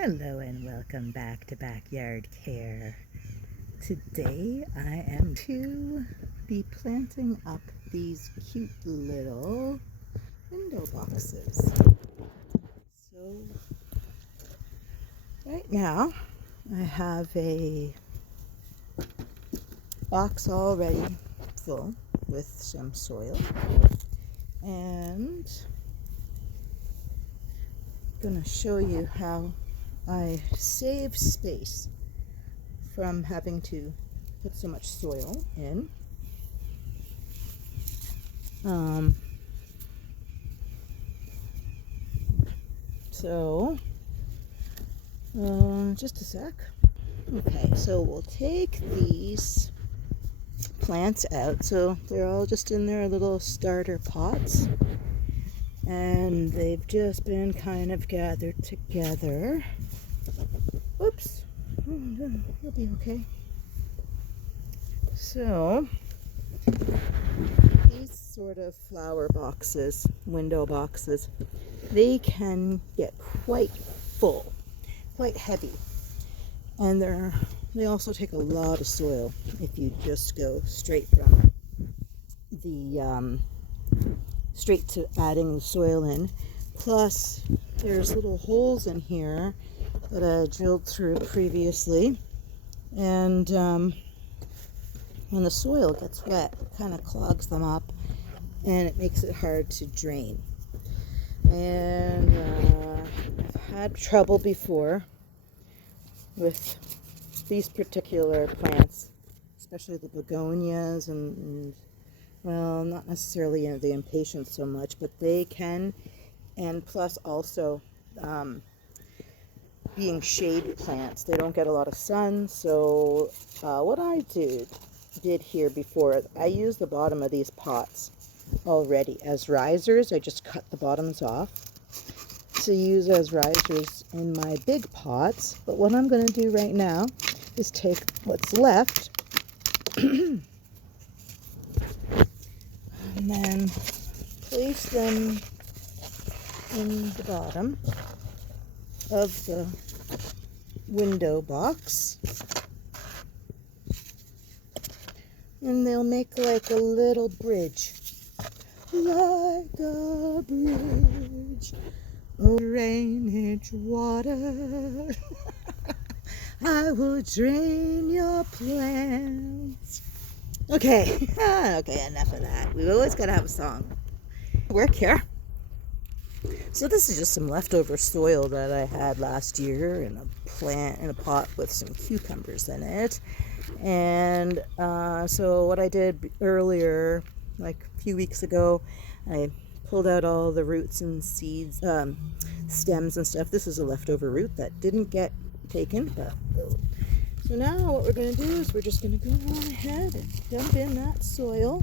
Hello and welcome back to Backyard Care. Today I am to be planting up these cute little window boxes. So right now I have a box already full with some soil, and I'm going to show you how I save space from having to put so much soil in. Just a sec. Okay, so we'll take these plants out. So they're all just in their little starter pots, and they've just been kind of gathered together. Whoops, it'll be okay. So these sort of flower boxes, window boxes, they can get quite full, quite heavy, and they also take a lot of soil if you just go straight from the straight to adding the soil in. Plus there's little holes in here that I drilled through previously, and when the soil gets wet, it kind of clogs them up and it makes it hard to drain. And I've had trouble before with these particular plants, especially the begonias and well, not necessarily the impatiens so much, but they can, and plus also being shade plants, they don't get a lot of sun. So what I did here before, I used the bottom of these pots already as risers. I just cut the bottoms off to use as risers in my big pots. But what I'm going to do right now is take what's left and then place them in the bottom of the window box, and they'll make like a little bridge, like a bridge over drainage water. I will drain your plants. Okay, okay, enough of that. We've always got to have a song. Work here. So this is just some leftover soil that I had last year in a pot with some cucumbers in it. And so what I did earlier, like a few weeks ago, I pulled out all the roots and seeds, stems and stuff. This is a leftover root that didn't get taken, but so now what we're going to do is we're just going to go on ahead and dump in that soil.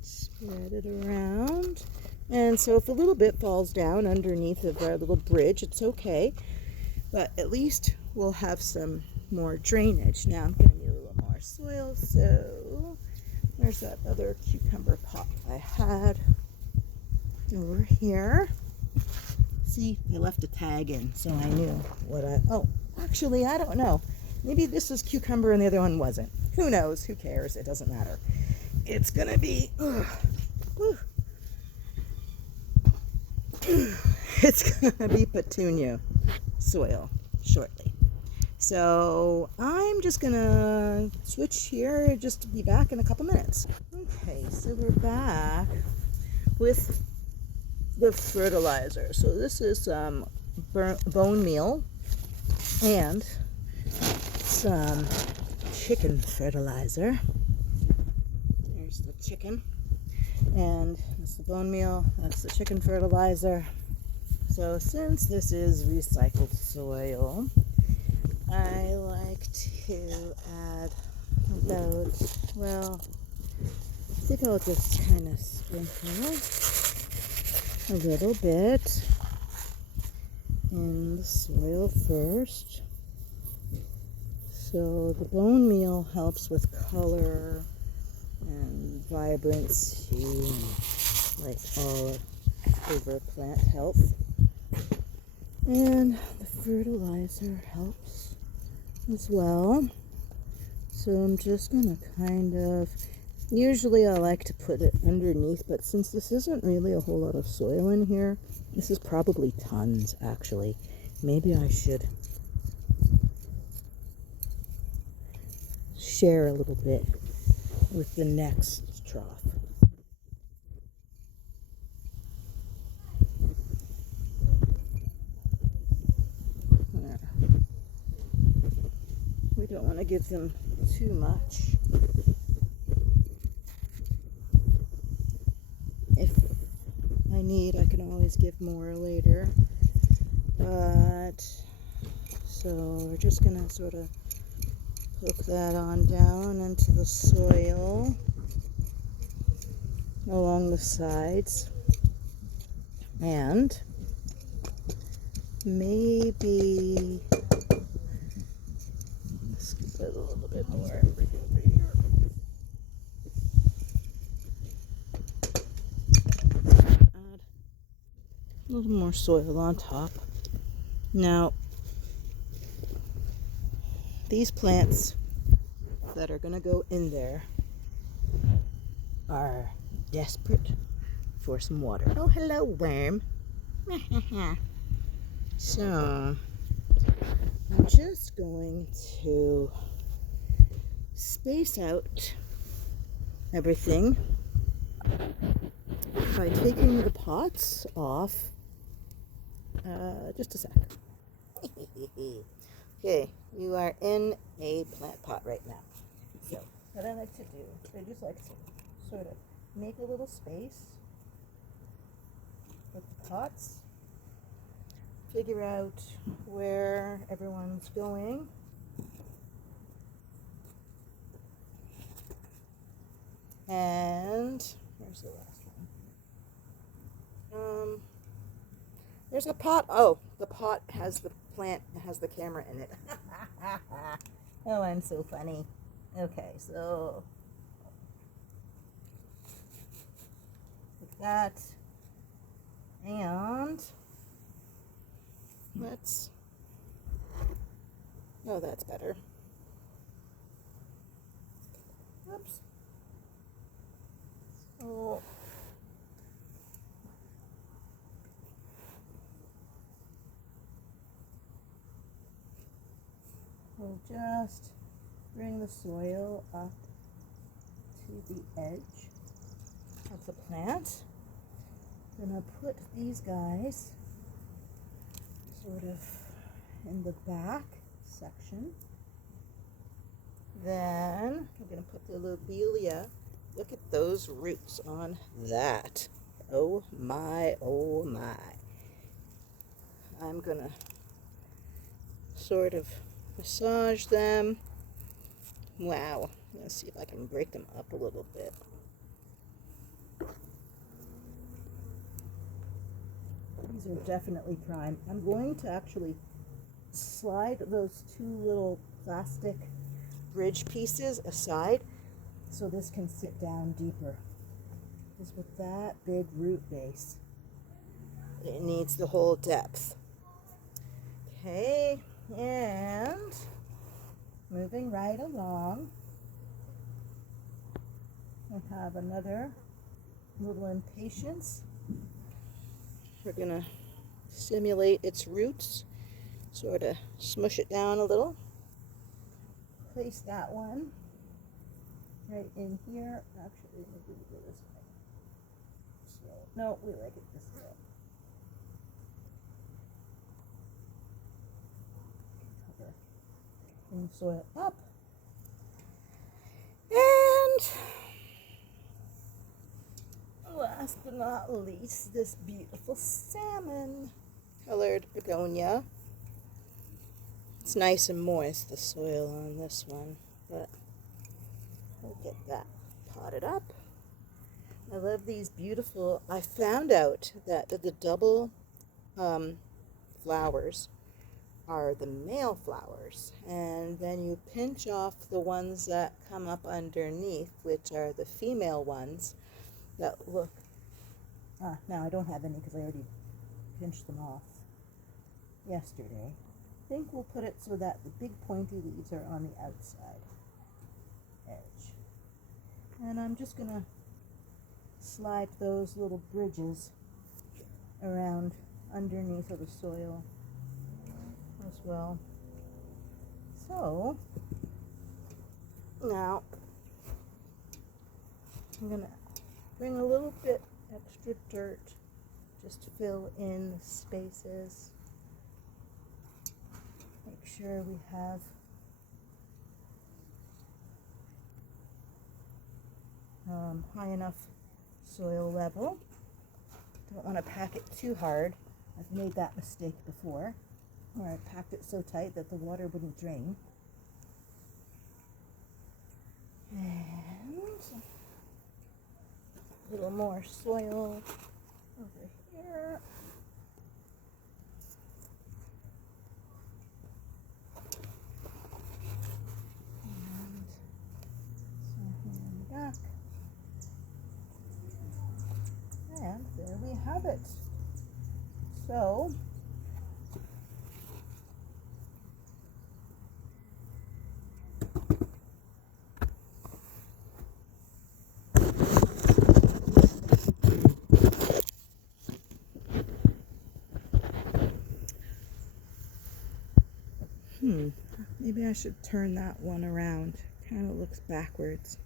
Spread it around. And so if a little bit falls down underneath of our little bridge, it's okay. But at least we'll have some more drainage. Now I'm going to need a little more soil. So there's that other cucumber pot I had over here. See, I left a tag in, so I knew what actually, I don't know. Maybe this was cucumber and the other one wasn't. Who knows? Who cares? It doesn't matter. It's going to be... it's going to be petunia soil shortly. So I'm just going to switch here, just to be back in a couple minutes. Okay, so we're back with the fertilizer. So this is bone meal and some chicken fertilizer. There's the chicken, and that's the bone meal, that's the chicken fertilizer. So since this is recycled soil, I like to add about, well, I think I'll just kind of sprinkle a little bit in the soil first. So the bone meal helps with color and vibrancy, like all over plant health. And the fertilizer helps as well. So I'm just going to kind of, usually I like to put it underneath, but since this isn't really a whole lot of soil in here, this is probably tons actually. Maybe I should share a little bit with the next trough. There. We don't want to give them too much. If I need, I can always give more later. But, so we're just going to sort of poke that on down into the soil along the sides. And maybe scoop it a little bit more over here. Add a little more soil on top. Now, these plants that are going to go in there are desperate for some water. Oh, hello, worm. So, I'm just going to space out everything by taking the pots off. Just a sec. Okay, you are in a plant pot right now. So, what I like to do, I just like to sort of make a little space with the pots, figure out where everyone's going, and where's the last one? There's a pot. Oh, the pot has the plant, has the camera in it. Oh, I'm so funny. Okay, so like that, and let's, oh, that's better. Oops. So we'll just bring the soil up to the edge of the plant. Then I'll put these guys sort of in the back section. Then I'm going to put the lobelia. Look at those roots on that. Oh my, oh my. I'm going to sort of massage them. Wow. Let's see if I can break them up a little bit. These are definitely prime. I'm going to actually slide those two little plastic bridge pieces aside so this can sit down deeper. Because with that big root base, it needs the whole depth. Okay, and moving right along, we have another little impatiens. We're going to simulate its roots, sort of smush it down a little. Place that one right in here. Actually, maybe we go this way. So, no, we like it this way. Cover. Bring the soil up. And last but not least, this beautiful salmon colored begonia. It's nice and moist, the soil on this one, but we'll get that potted up. I love these beautiful, I found out that the double flowers are the male flowers, and then you pinch off the ones that come up underneath, which are the female ones that look Now I don't have any because I already pinched them off yesterday. I think we'll put it so that the big pointy leaves are on the outside edge. And I'm just going to slide those little bridges around underneath of the soil as well. So now I'm going to bring a little bit extra dirt just to fill in the spaces. Make sure we have high enough soil level. Don't want to pack it too hard. I've made that mistake before, where I packed it so tight that the water wouldn't drain. And a little more soil over here. And some here in the back. And there we have it. So, maybe I should turn that one around. Kind of looks backwards.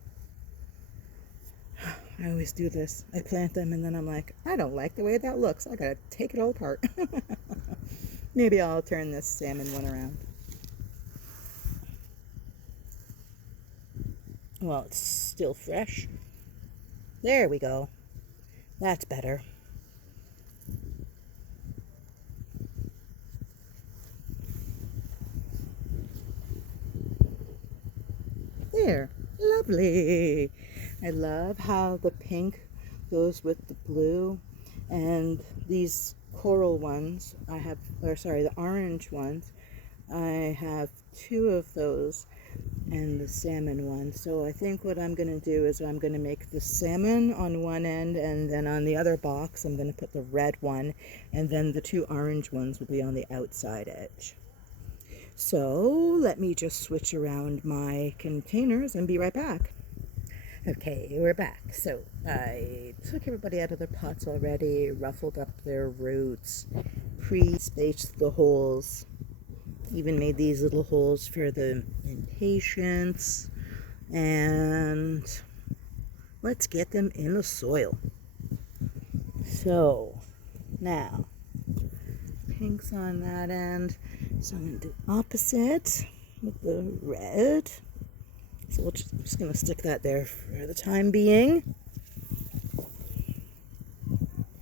I always do this. I plant them and then I'm like, I don't like the way that looks. I gotta take it all apart. Maybe I'll turn this salmon one around. Well, it's still fresh. There we go. That's better. There. Lovely. I love how the pink goes with the blue, and these coral ones I have, or sorry, the orange ones, I have 2 of those, and the salmon one. So I think what I'm going to do is I'm going to make the salmon on one end, and then on the other box I'm going to put the red one, and then the 2 orange ones will be on the outside edge. So let me just switch around my containers and be right back. Okay, we're back. So I took everybody out of their pots already, ruffled up their roots, pre-spaced the holes, even made these little holes for the impatiens, and let's get them in the soil. So now, pink's on that end, so I'm going to do opposite with the red. So I'm just going to stick that there for the time being.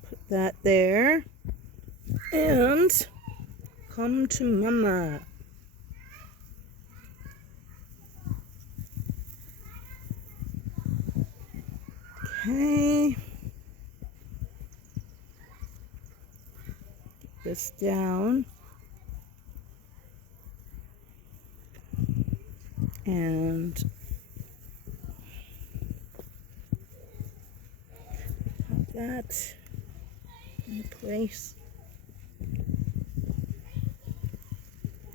Put that there. And come to mama. Okay. Put this down. And put that in place.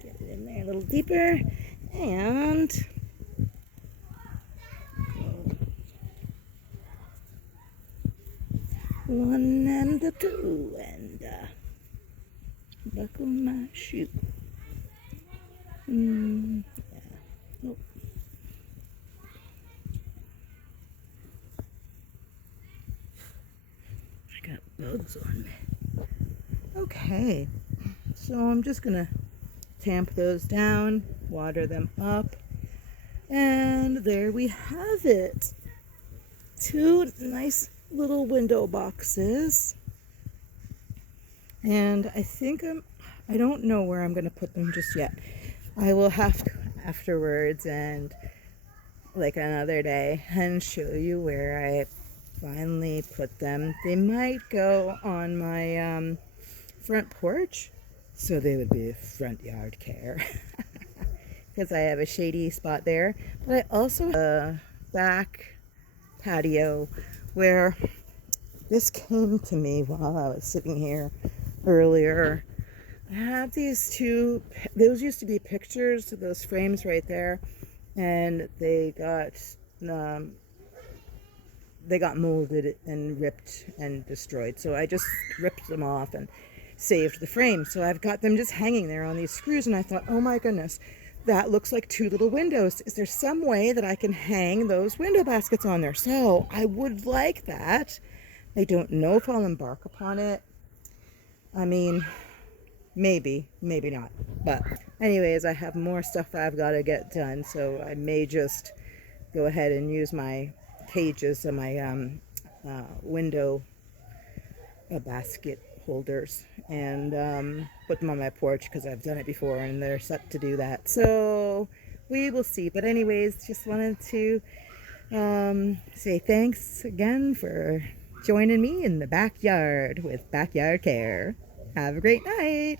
Get it in there a little deeper. And one and a 2 and buckle my shoe. Yeah. Oh. I got bugs on me. Okay, so I'm just gonna tamp those down, water them up, and there we have it. 2 nice little window boxes, and I don't know where I'm gonna put them just yet. I will have to afterwards and like another day and show you where I finally put them. They might go on my front porch, so they would be front yard care because I have a shady spot there, but I also have a back patio where this came to me while I was sitting here earlier. I have these two, those used to be pictures, those frames right there, and um, they got molded and ripped and destroyed. So I just ripped them off and saved the frame. So I've got them just hanging there on these screws, and I thought, oh my goodness, that looks like two little windows. Is there some way that I can hang those window baskets on there? So I would like that. I don't know if I'll embark upon it. I mean, maybe, maybe not. But anyways, I have more stuff I've got to get done, so I may just go ahead and use my cages and my window basket holders and put them on my porch because I've done it before and they're set to do that. So we will see. But anyways, just wanted to say thanks again for joining me in the backyard with Backyard Care. Have a great night.